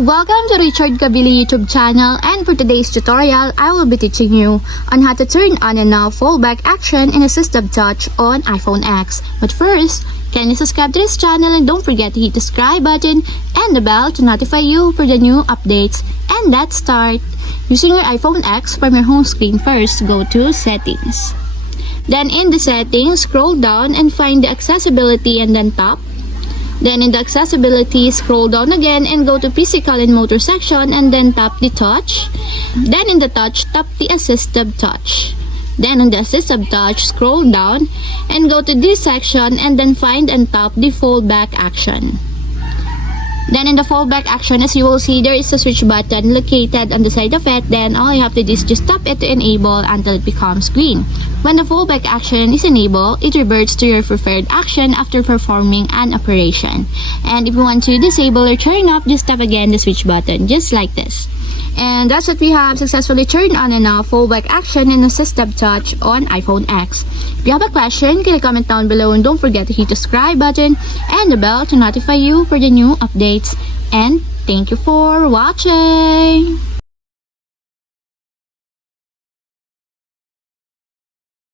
Welcome to Richard Kabili YouTube channel, and for today's tutorial, I will be teaching you on how to turn on and off fallback action in assistive touch on iPhone X. But first, can you subscribe to this channel and don't forget to hit the subscribe button and the bell to notify you for the new updates. And let's start. Using your iPhone X, from your home screen first, go to Settings. Then in the settings, scroll down and find the accessibility and then tap. Then in the accessibility, scroll down again and go to physical and motor section and then tap the touch. Then in the touch, tap the assistive touch. Then on the assistive touch, scroll down and go to this section and then find and tap the fallback action. Then in the fallback action, as you will see, there is a switch button located on the side of it. Then all you have to do is just tap it to enable until it becomes green. When the fallback action is enabled, it reverts to your preferred action after performing an operation. And if you want to disable or turn off, just tap again the switch button, just like this. And that's what we have successfully turned on and off fallback action in assistive touch on iPhone X. If you have a question, can you comment down below, and don't forget to hit the subscribe button and the bell to notify you for the new updates. And thank you for watching!